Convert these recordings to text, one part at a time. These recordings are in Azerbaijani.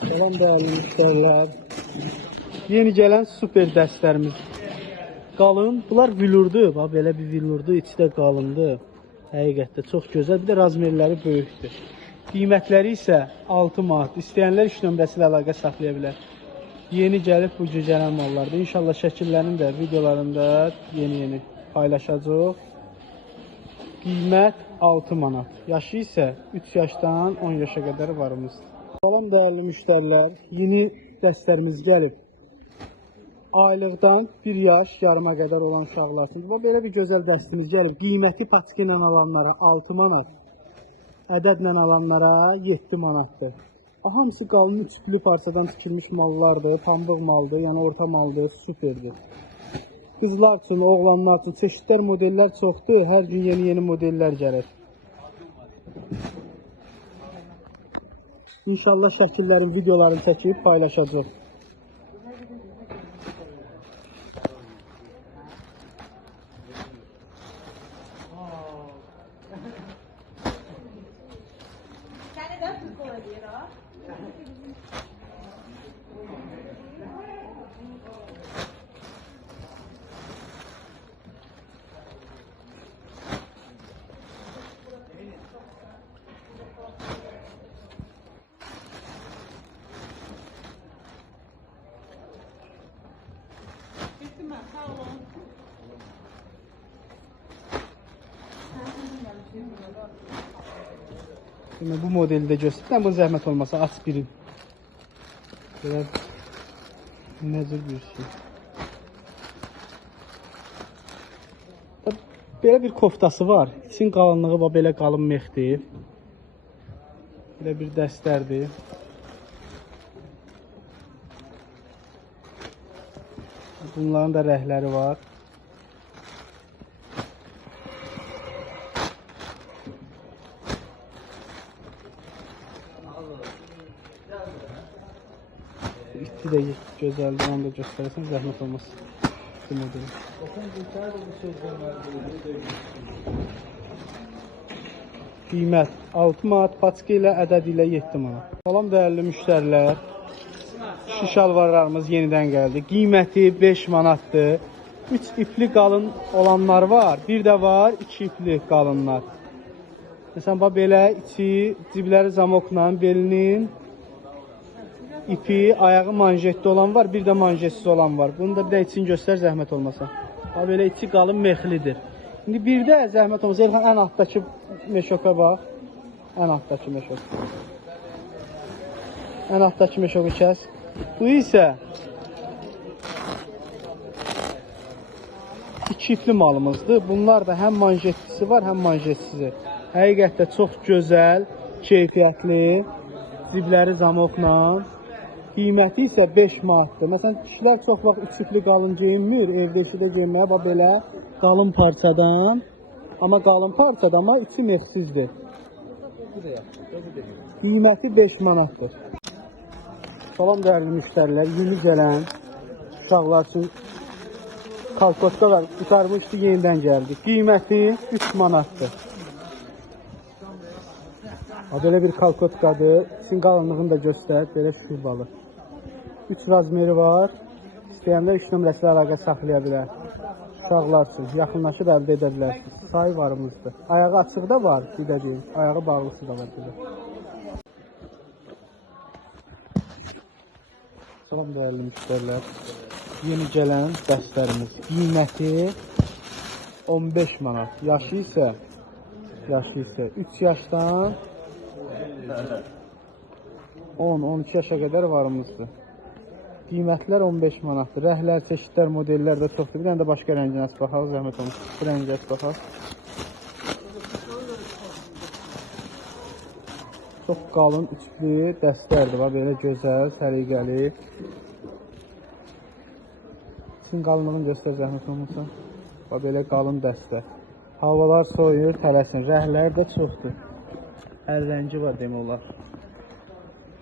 Salam değerli müşteriler. Yeni gelen super dəstlərimiz. Qalın. Bunlar vilurdu. Bax belə bir vilurdu. İçi də qalındı. Həqiqətdə çox gözəl. Bir də razmerləri böyükdür. Qiymətləri isə 6 manat. İstəyənlər iş nömrəsi ilə əlaqə saxlaya bilər. Yeni gəlib bu cür gələn mallardır. İnşallah şəkillərini də videolarında yeni paylaşacağıq. Qiymət 6 manat. Yaşı isə 3 yaşdan 10 yaşa qədər varımızdır. Salam değerli müşteriler. Yeni dəstlərimiz gəlib. Aylıqdan 1 yaş yarıma qədər olan uşaqlar üçün. Belə bir gözəl dəstimiz gəlib. Qiyməti paçka ilə alanlara 6 manat. Ədədlə alanlara 7 manatdır. Hamısı qalın üçlü parçadan tikilmiş mallardır. Pambıq maldır, yəni orta maldır, süperdir. Qızlar üçün, oğlanlar üçün çeşitlər, modeller çoxdur. Hər gün yeni modeller gəlir. İnşallah şəkillərin, videolarını çəkib paylaşacaq. Şimdi bu modelde göstereyim. Bu zahmet olmasa aspirin. Biraz nezir bir şey. Böyle bir koftası var. İçin qalınlığı belə qalın mexdir. Belə bir dəstərdir. Bunların da rəhləri var. İçi de gözəldir, onu da göstərəsən, zəhmət olmaz. Bu modeli. Qiymət 6 manat, paçka ilə ədəd ilə 7 manat. Salam dəyərli müştərilər. Şu şalvarlarımız yenidən gəldi. Qiyməti 5 manatdır. 3 ipli qalın olanlar var. Bir də var 2 ipli qalınlar. Məsələn, bax belə içi cibləri zamokla, belinin ipi, ayağı manjetli olan var, bir də manjetsiz olan var. Bunu da bir də için göstər zəhmət olmasa. Bax belə içi qalın mexlidir. İndi bir də zəhmət olmasa, Elxan ən altdakı meşoka bax. Ən altdakı meşok. Ən altdakı meşoku kəs. Bu isə 2 ipli malımızdır. Bunlar da həm manjetlisi var, həm manjetsizi. Həqiqətdə çox gözəl, keyfiyyətli, zibləri zamokla. Qiyməti isə 5 manatdır. Məsələn, kişilər çox vaxt 3 ipli qalın geyinmir, evdə işi də geyinməyə. Bax belə qalın parçadan, amma qalın parçadan, amma içi mexsizdir. Qiyməti 5 manatdır. Salam dəyərli müştərilər, yeni gələn uşaqlar üçün kalkotka var, qurtarmışdı, yenidən gəldi. Qiyməti 3 manatdır. Belə bir kalkotkadır. İçin qalınlığını da göstər, belə şurbalı. 3 razmeri var. İstəyənlər 3 nömrəsi ilə əlaqə saxlaya bilər. Uşaqlar üçün yaxınlaşıb əldə edə bilərsiniz. Sayı varımızdır. Ayağı açıq da var, bir də deyim. Ayağı bağlısı da var. Salam dəyərli müştərilər. Yeni gələn dəstlərimiz. Qiyməti 15 manat. Yaşı isə 3 yaşdan 10-12 yaşa qədər varımızdır. Qiymətlər 15 manatdır. Rəhlər, çeşidlər, modellər də çoxdur. Bir dənə də başqa rənginə baxaq, zəhmət olmuş. Bu rəngə baxaq. Çox qalın, üçlü dəstərdir. Belə gözəl, səliqəli. İçin qalınlığını göstər, zəhmət olmasa. Belə qalın dəstə. Havalar soyur, tələsin. Rəhlər də çoxdur. Hər rəngi var demək olar.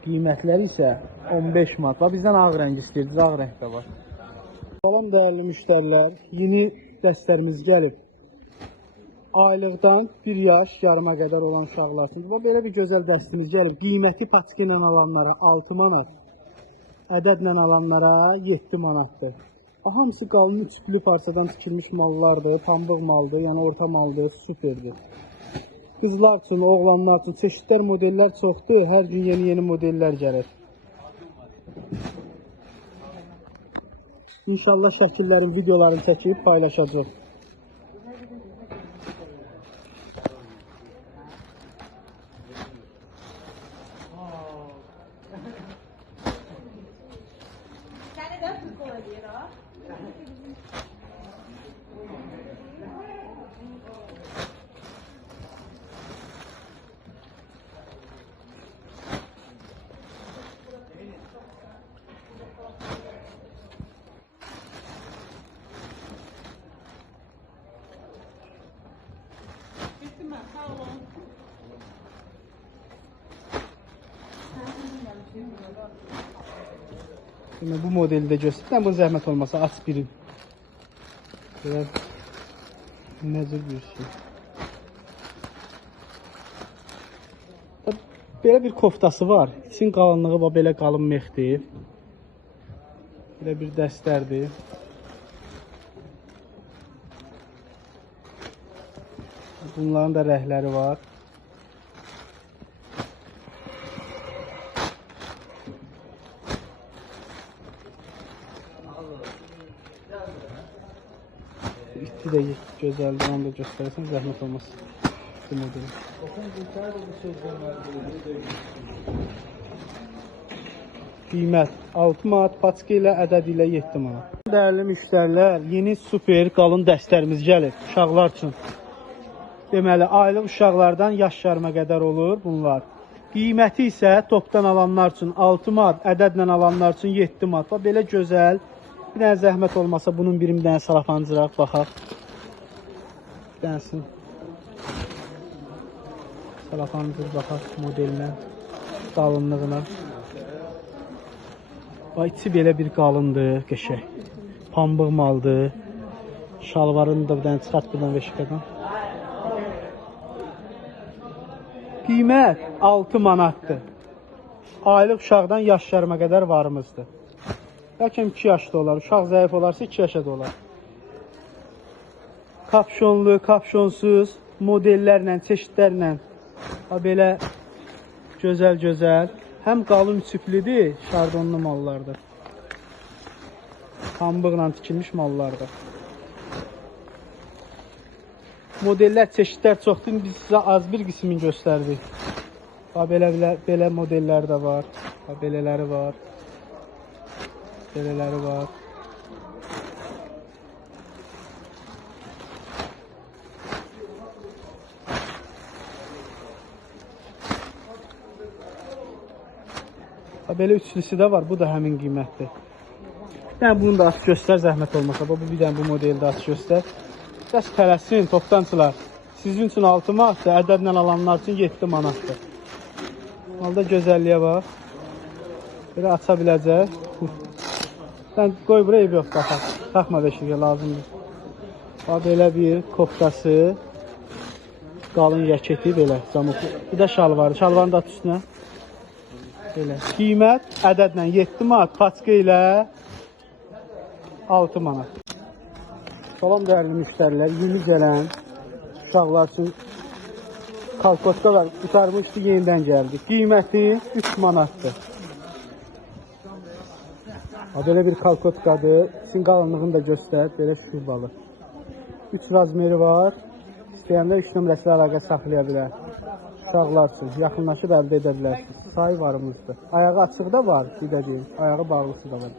Qiymətləri isə 15 manat. Bizdən ağ rəng istəyirsiniz, ağ rəng də var. Salam dəyərli müştərilər. Yeni dəstlərimiz gəlib. aylıqdan 1 yaş yarıma qədər olan uşaqlar üçün. Bu belə bir gözəl dəstimiz gəlib. Qiyməti paçka ilə alanlara 6 manat, ədədlə alanlara 7 manatdır. Hamısı qalın üçlü parçadan tikilmiş mallardır, pambıq maldır, yəni orta maldır, superdir. Qızlar üçün, oğlanlar üçün çeşidlər, modellər çoxdur. Hər gün yeni modellər gəlir. İnşallah şəkillərin, videolarını çəkib paylaşacaq. Şimdi bu modeli de göstereyim. Bu zahmet olmasa aspirin. Biraz nezir bir şey. Belə bir koftası var. İçin qalınlığı belə qalın mexdir. Belə bir dəstərdir. Bunların da rəhləri var. İti de gözəldir, onu da göstərəsən, zəhmət olmaz. Bu modeli. Qiymət 6 manat, paçka ilə ədəd ilə 7 manat. Dəyərli müştərilər, yeni super qalın dəstlərimiz gəlir uşaqlar üçün. Deməli, aylıq uşaqlardan yaş yarıma qədər olur bunlar. Qiyməti isə topdan alanlar üçün 6 manat, ədədlə alanlar üçün 7 manat. Belə gözəl. Bir dənə zəhmət olmasa bunun bir dənə salafancıraq baxaq. Bir dənəsin. Salafancır baxaq modelinə, qalınlığına. İçi belə bir qalındır, qəşəng. Pambıq maldır. Şalvarını da bir dənə çıxart buradan veşikadan. Qiymət 6 manatdır. Aylıq uşaqdan yaş yarıma qədər varımızdır. Bəlkə 2 yaşda olar, uşaq zəif olarsa 2 yaşa da olar. Kapşonlu, kapşonsuz modellərlə, çeşidlərlə belə gözəl. Həm qalın çiplidir, şardonlu mallardır. Pambıqla tikilmiş mallardır. Modellər, çeşidlər çoxdur. Biz sizə az bir qismini göstərdik. Belə modellər də var. Belələri var. Belələri var. Belə üçlüsü də var. Bu da həmin qiymətdir. Bir dənə bunu da aç göstər, zəhmət olmasa. Bir dənə bu modeli də aç göstər. Bəs tələsin, toptancılar. Sizin üçün 6 manatdır, ədədlə alanlar üçün 7 manatdır. Malda gözəlliyə bax. Belə aça biləcək. Sən qoy buraya ev yox, baxaq. Taxma beşikə, lazımdır. Belə bir koftası. Qalın yaketi belə. Bir də şalvarı. Şalvarını da at üstünə. Belə. Qiymət ədədlə 7 manat, paçka ilə 6 manat. Salam dəyərli müştərilər, yeni gələn uşaqlar üçün kalkotka var, qutarmışdı, yenidən gəldi. Qiyməti 3 manatdır. Belə bir kalkotkadır, sizin qalınlığını da göstər, belə şurbalı. 3 razmeri var, istəyəndə 3 nömrəsilə əlaqə saxlaya bilər. Uşaqlar üçün yaxınlaşıb əldə edə bilərsiniz. Sayı varımızdır. Ayağı açıq da var, bir də deyim, ayağı bağlısı da var.